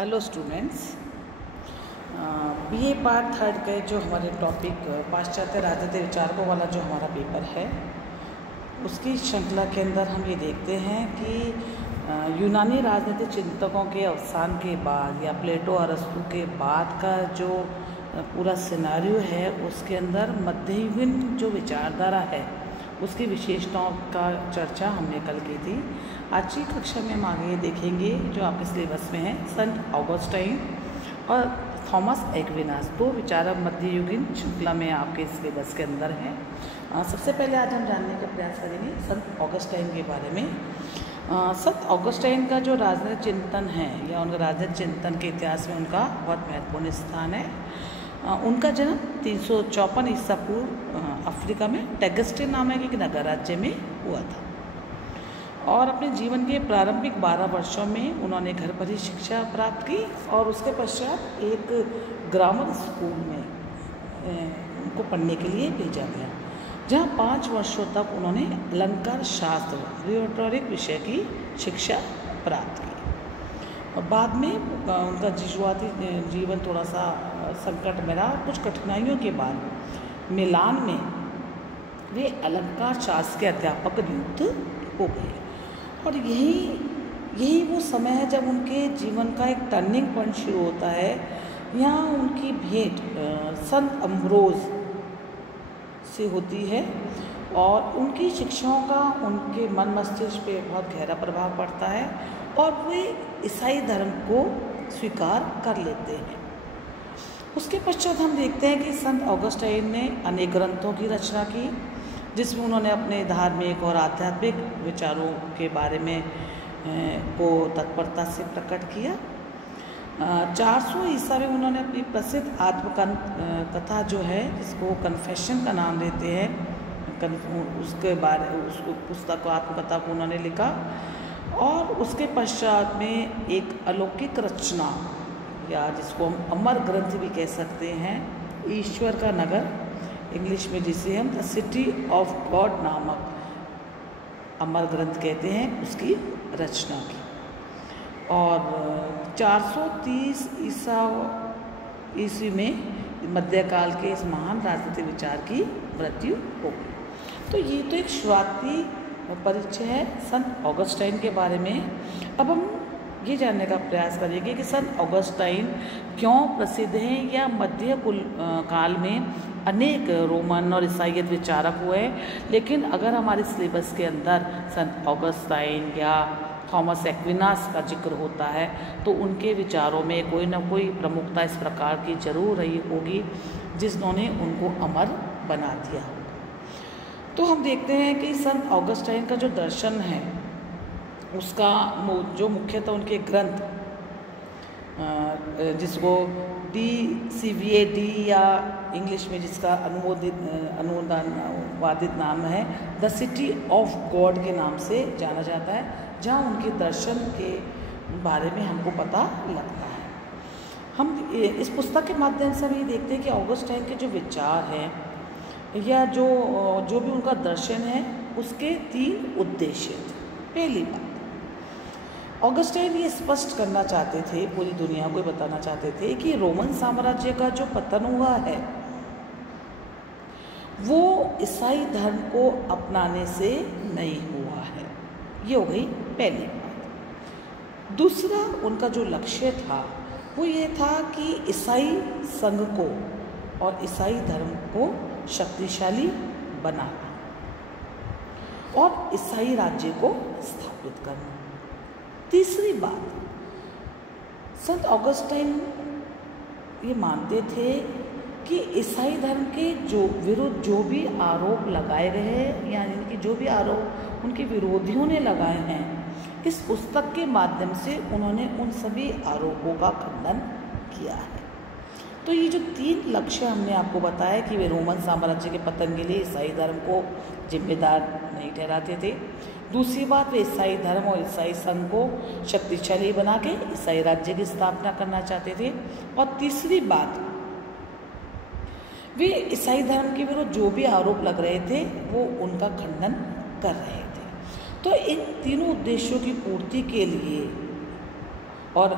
Hello students, BA part third के जो हमारे टॉपिक पाश्चात्य राजनीतिक विचारकों वाला जो हमारा पेपर है उसकी श्रृंखला के अंदर हम ये देखते हैं कि यूनानी राजनीतिक चिंतकों के अवसान के बाद या प्लेटो अरस्तु के बाद का जो पूरा सिनेरियो है उसके अंदर मध्ययुगीन जो विचारधारा है उसकी विशेषताओं का चर्चा हमने कल की थी। आज की कक्षा में हम आगे देखेंगे जो आपके सिलेबस में है संत ऑगस्टाइन और थॉमस एक्विनास, दो विचारक मध्ययुगीन श्रृंखला में आपके सिलेबस के अंदर हैं। सबसे पहले आज हम जानने का प्रयास करेंगे संत ऑगस्टाइन के बारे में। संत ऑगस्टाइन का जो राजनीतिक चिंतन है या उनका राजनीतिक चिंतन के इतिहास में उनका बहुत महत्वपूर्ण स्थान है। उनका जन्म 354 ईसा पूर्व अफ्रीका में टेगस्टिन नामक एक नगर राज्य में हुआ था और अपने जीवन के प्रारंभिक 12 वर्षों में उन्होंने घर पर ही शिक्षा प्राप्त की और उसके पश्चात एक ग्रामर स्कूल में उनको पढ़ने के लिए भेजा गया, जहाँ 5 वर्षों तक उन्होंने अलंकार शास्त्र रिटोरिक विषय की शिक्षा प्राप्त की। और बाद में उनका शुरुआती जीवन थोड़ा सा संकट में रहा और कुछ कठिनाइयों के बाद मिलान में वे अलंकार शास्त्र के अध्यापक नियुक्त हो गए और यही वो समय है जब उनके जीवन का एक टर्निंग पॉइंट शुरू होता है। यहाँ उनकी भेंट संत अम्ब्रोज से होती है और उनकी शिक्षाओं का उनके मन मस्तिष्क पे बहुत गहरा प्रभाव पड़ता है और वे ईसाई धर्म को स्वीकार कर लेते हैं। उसके पश्चात हम देखते हैं कि संत ऑगस्टाइन ने अनेक ग्रंथों की रचना की जिसमें उन्होंने अपने धार्मिक और आध्यात्मिक विचारों के बारे में को तत्परता से प्रकट किया। 400 ईसा में उन्होंने अपनी प्रसिद्ध आत्मकथा जो है जिसको कन्फेशन का नाम देते हैं, उसके बारे उसको पुस्तक आत्मकथा को उन्होंने लिखा और उसके पश्चात में एक अलौकिक रचना या जिसको हम अमर ग्रंथ भी कह सकते हैं, ईश्वर का नगर, इंग्लिश में जिसे हम द सिटी ऑफ गॉड नामक अमर ग्रंथ कहते हैं, उसकी रचना की। और 430 ईस्वी में मध्यकाल के इस महान राजनीतिक विचार की मृत्यु हो गई। तो ये तो एक शुरुआती परिचय है संत ऑगस्टाइन के बारे में। अब हम ये जानने का प्रयास करेंगे कि संत ऑगस्टाइन क्यों प्रसिद्ध हैं या मध्य काल में अनेक रोमन और ईसाईयत विचारक हुए, लेकिन अगर हमारे सिलेबस के अंदर संत ऑगस्टाइन या थॉमस एक्विनास का जिक्र होता है तो उनके विचारों में कोई ना कोई प्रमुखता इस प्रकार की जरूर रही होगी जिन्होंने उनको अमर बना दिया। तो हम देखते हैं कि संत ऑगस्टाइन का जो दर्शन है उसका जो मुख्यतः उनके ग्रंथ जिसको DCVAD या इंग्लिश में जिसका अनुवादित नाम है द सिटी ऑफ गॉड के नाम से जाना जाता है, जहाँ उनके दर्शन के बारे में हमको पता लगता है। हम इस पुस्तक के माध्यम से हम ये देखते हैं कि ऑगस्टाइन के जो विचार हैं या जो भी उनका दर्शन है उसके 3 उद्देश्य थे। पहली बात, ऑगस्टाइन ये स्पष्ट करना चाहते थे, पूरी दुनिया को बताना चाहते थे कि रोमन साम्राज्य का जो पतन हुआ है वो ईसाई धर्म को अपनाने से नहीं हुआ है। ये हो गई पहली बात। दूसरा उनका जो लक्ष्य था वो ये था कि ईसाई संघ को और ईसाई धर्म को शक्तिशाली बनाना और ईसाई राज्य को स्थापित करना। तीसरी बात, संत ऑगस्टाइन ये मानते थे कि ईसाई धर्म के जो विरुद्ध जो भी आरोप लगाए गए हैं यानी कि जो भी आरोप उनके विरोधियों ने लगाए हैं, इस पुस्तक के माध्यम से उन्होंने उन सभी आरोपों का खंडन किया है। तो ये जो 3 लक्ष्य हमने आपको बताया कि वे रोमन साम्राज्य के पतन के लिए ईसाई धर्म को जिम्मेदार नहीं ठहराते थे। दूसरी बात, वे ईसाई धर्म और ईसाई संघ को शक्तिशाली बना के ईसाई राज्य की स्थापना करना चाहते थे। और तीसरी बात, वे ईसाई धर्म के विरुद्ध जो भी आरोप लग रहे थे वो उनका खंडन कर रहे थे। तो इन तीनों उद्देश्यों की पूर्ति के लिए और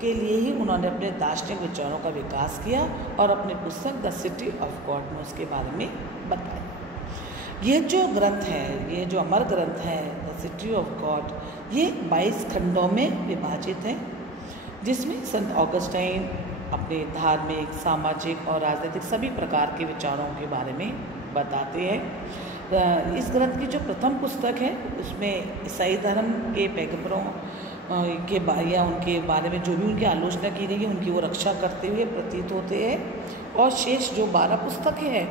के लिए ही उन्होंने अपने दार्शनिक विचारों का विकास किया और अपनी पुस्तक द सिटी ऑफ गॉड में उसके बारे में बताया। ये जो ग्रंथ है, ये जो अमर ग्रंथ है द सिटी ऑफ गॉड, ये 22 खंडों में विभाजित है, जिसमें संत ऑगस्टाइन अपने धार्मिक, सामाजिक और राजनीतिक सभी प्रकार के विचारों के बारे में बताते हैं। इस ग्रंथ की जो प्रथम पुस्तक है उसमें ईसाई धर्म के पैगंबरों के या उनके बारे में जो भी उनकी आलोचना की गई है उनकी वो रक्षा करते हुए प्रतीत होते हैं। और शेष जो 12 पुस्तकें हैं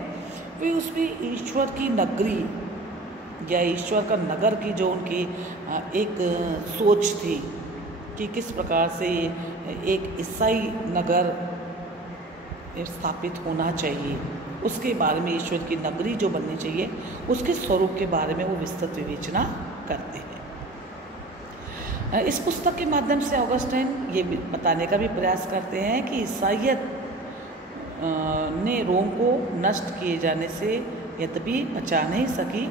वे उसमें ईश्वर की नगरी या ईश्वर का नगर की जो उनकी एक सोच थी कि किस प्रकार से एक ईसाई नगर स्थापित होना चाहिए, उसके बारे में ईश्वर की नगरी जो बननी चाहिए उसके स्वरूप के बारे में वो विस्तृत विवेचना करते हैं। इस पुस्तक के माध्यम से ऑगस्टाइन ये बताने का भी प्रयास करते हैं कि ईसाईयत ने रोम को नष्ट किए जाने से यद्यपि बचा नहीं सकी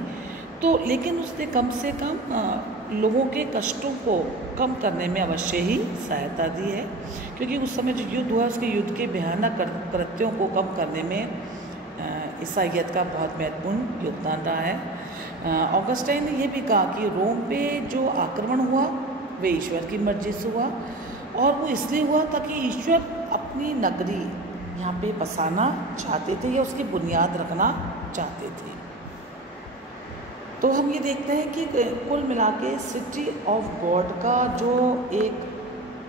तो लेकिन उसने कम से कम लोगों के कष्टों को कम करने में अवश्य ही सहायता दी है, क्योंकि उस समय जो युद्ध हुआ उसके युद्ध के भयानक कृत्यों को कम करने में ईसाईयत का बहुत महत्वपूर्ण योगदान रहा है। ऑगस्टाइन ने यह भी कहा कि रोम पे जो आक्रमण हुआ वे ईश्वर की मर्जी से हुआ और वो इसलिए हुआ ताकि ईश्वर अपनी नगरी यहाँ पे बसाना चाहते थे या उसकी बुनियाद रखना चाहते थे। तो हम ये देखते हैं कि कुल मिला के सिटी ऑफ गॉड का जो एक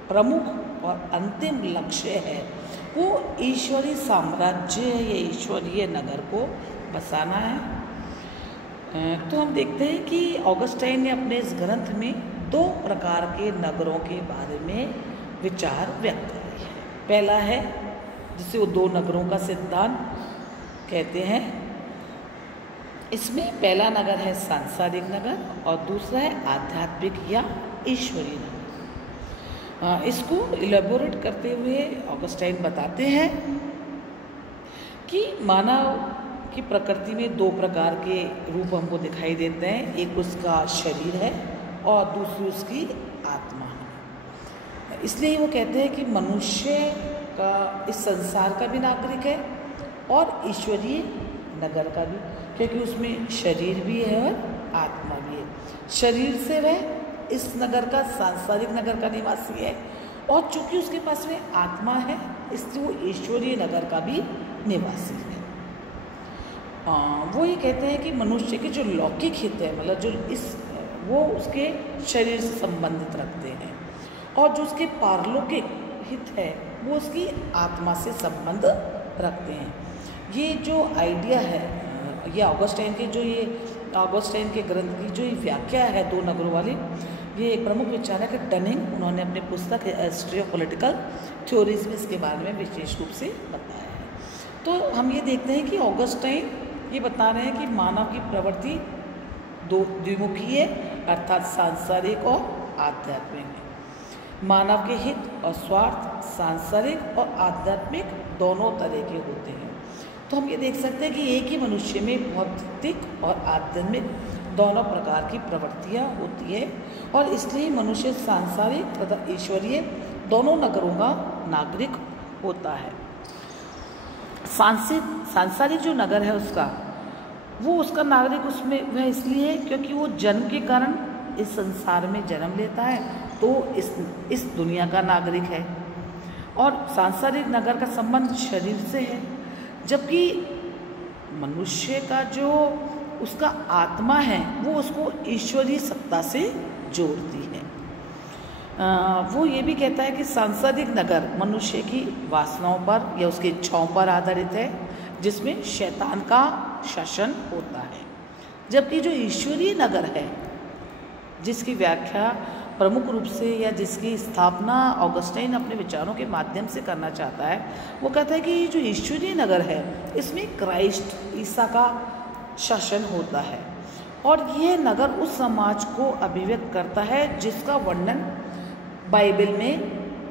प्रमुख और अंतिम लक्ष्य है वो ईश्वरीय साम्राज्य या ईश्वरीय नगर को बसाना है। तो हम देखते हैं कि ऑगस्टाइन ने अपने इस ग्रंथ में 2 प्रकार के नगरों के बारे में विचार व्यक्त किए हैं। पहला है जिसे वो 2 नगरों का सिद्धांत कहते हैं। इसमें पहला नगर है सांसारिक नगर और दूसरा है आध्यात्मिक या ईश्वरीय नगर। इसको इलेबोरेट करते हुए ऑगस्टाइन बताते हैं कि मानव की प्रकृति में 2 प्रकार के रूप हमको दिखाई देते हैं, एक उसका शरीर है और दूसरी उसकी आत्मा है। इसलिए वो कहते हैं कि मनुष्य का इस संसार का भी नागरिक है और ईश्वरीय नगर का भी, क्योंकि उसमें शरीर भी है और आत्मा भी है। शरीर से वह इस नगर का, सांसारिक नगर का निवासी है और चूंकि उसके पास में आत्मा है इसलिए वो ईश्वरीय नगर का भी निवासी है। वो ये कहते हैं कि मनुष्य के जो लौकिक हित है, मतलब जो वो उसके शरीर से संबंधित रखते हैं और जो उसके पारलौकिक हित है वो उसकी आत्मा से संबंध रखते हैं। ये जो आइडिया है, ये ऑगस्टाइन के ग्रंथ की जो व्याख्या है 2 नगरों वाली, ये एक प्रमुख विचार है कि डनिंग उन्होंने अपनी पुस्तक हिस्ट्री ऑफ पॉलिटिकल थ्योरीज में इसके बारे में विशेष रूप से बताया है। तो हम ये देखते हैं कि ऑगस्टाइन ये बता रहे हैं कि मानव की प्रवृत्ति द्विमुखी है, अर्थात सांसारिक और आध्यात्मिक है। मानव के हित और स्वार्थ सांसारिक और आध्यात्मिक दोनों तरह के होते हैं। तो हम ये देख सकते हैं कि एक ही मनुष्य में भौतिक और आध्यात्मिक दोनों प्रकार की प्रवृत्तियाँ होती है और इसलिए मनुष्य सांसारिक तथा ईश्वरीय दोनों नगरों का नागरिक होता है। सांसारिक जो नगर है उसका नागरिक उसमें वह इसलिए है क्योंकि वो जन्म के कारण इस संसार में जन्म लेता है तो इस दुनिया का नागरिक है और सांसारिक नगर का संबंध शरीर से है, जबकि मनुष्य का जो उसका आत्मा है वो उसको ईश्वरीय सत्ता से जोड़ती है। वो ये भी कहता है कि सांसारिक नगर मनुष्य की वासनाओं पर या उसकी इच्छाओं पर आधारित है जिसमें शैतान का शासन होता है, जबकि जो ईश्वरीय नगर है जिसकी व्याख्या प्रमुख रूप से या जिसकी स्थापना ऑगस्टाइन अपने विचारों के माध्यम से करना चाहता है, वो कहता है कि जो ईश्वरीय नगर है इसमें क्राइस्ट ईसा का शासन होता है और यह नगर उस समाज को अभिव्यक्त करता है जिसका वर्णन बाइबल में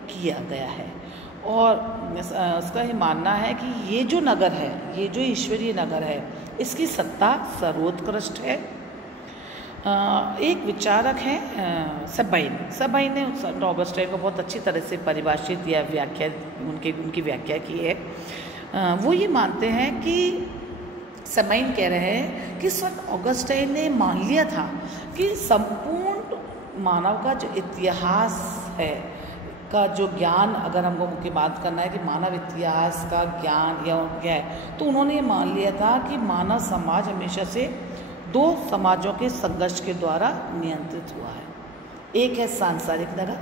किया गया है। और उसका ये मानना है कि ये जो नगर है, ये जो ईश्वरीय नगर है, इसकी सत्ता सर्वोत्कृष्ट है एक विचारक हैं सबैन ने ऑगस्टाइन को बहुत अच्छी तरह से परिभाषित या व्याख्या उनकी व्याख्या की है। वो ये मानते हैं कि सबैन कह रहे हैं कि स्वयं ऑगस्टाइन ने मान लिया था कि संपूर्ण मानव का जो इतिहास है का जो ज्ञान, अगर हमको मुख्य बात करना है कि मानव इतिहास का ज्ञान या क्या है, तो उन्होंने ये मान लिया था कि मानव समाज हमेशा से दो समाजों के संघर्ष के द्वारा नियंत्रित हुआ है। एक है सांसारिक नगर,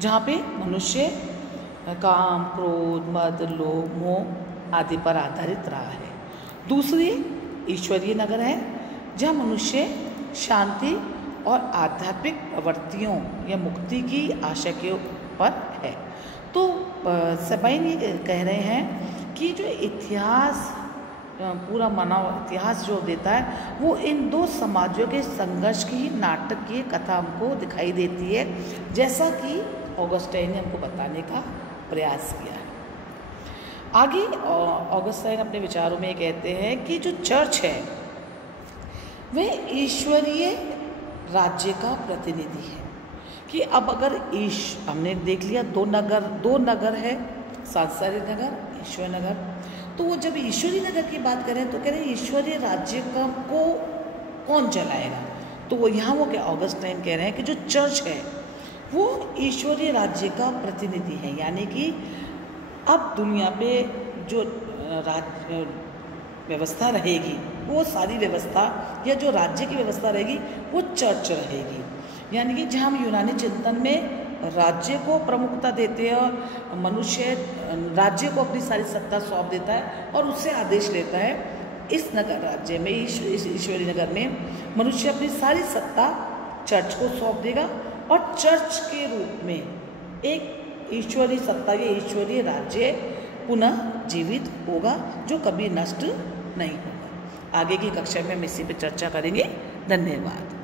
जहाँ पे मनुष्य काम, क्रोध, मद, लोभ, मोह आदि पर आधारित रहा है। दूसरी ईश्वरीय नगर है, जहाँ मनुष्य शांति और आध्यात्मिक प्रवृत्तियों या मुक्ति की आशा के पर है। तो सबैन ये कह रहे हैं कि जो इतिहास, पूरा मानव इतिहास जो देता है वो इन दो समाजों के संघर्ष की नाटकीय कथा हमको दिखाई देती है, जैसा कि ऑगस्टाइन ने हमको बताने का प्रयास किया है। आगे ऑगस्टाइन अपने विचारों में कहते हैं कि जो चर्च है वह ईश्वरीय राज्य का प्रतिनिधि है। कि अब अगर हमने देख लिया दो नगर है, सांसारिक नगर, ईश्वर नगर। तो वो जब ईश्वरीय नगर की बात करें तो कह रहे हैं ईश्वरीय राज्य का को कौन चलाएगा। तो वो यहाँ वो क्या ऑगस्टाइन कह रहे हैं कि जो चर्च है वो ईश्वरीय राज्य का प्रतिनिधि है, यानी कि अब दुनिया पे जो व्यवस्था रहेगी वो सारी व्यवस्था या जो राज्य की व्यवस्था रहेगी वो चर्च रहेगी। यानी कि जहाँ हम यूनानी चिंतन में राज्य को प्रमुखता देते हैं और मनुष्य राज्य को अपनी सारी सत्ता सौंप देता है और उससे आदेश लेता है, इस नगर राज्य में, इस ईश्वरीय नगर में मनुष्य अपनी सारी सत्ता चर्च को सौंप देगा और चर्च के रूप में एक ईश्वरीय सत्ता या ईश्वरीय राज्य पुनः जीवित होगा जो कभी नष्ट नहीं होगा। आगे की कक्षा में हम इसी पर चर्चा करेंगे। धन्यवाद।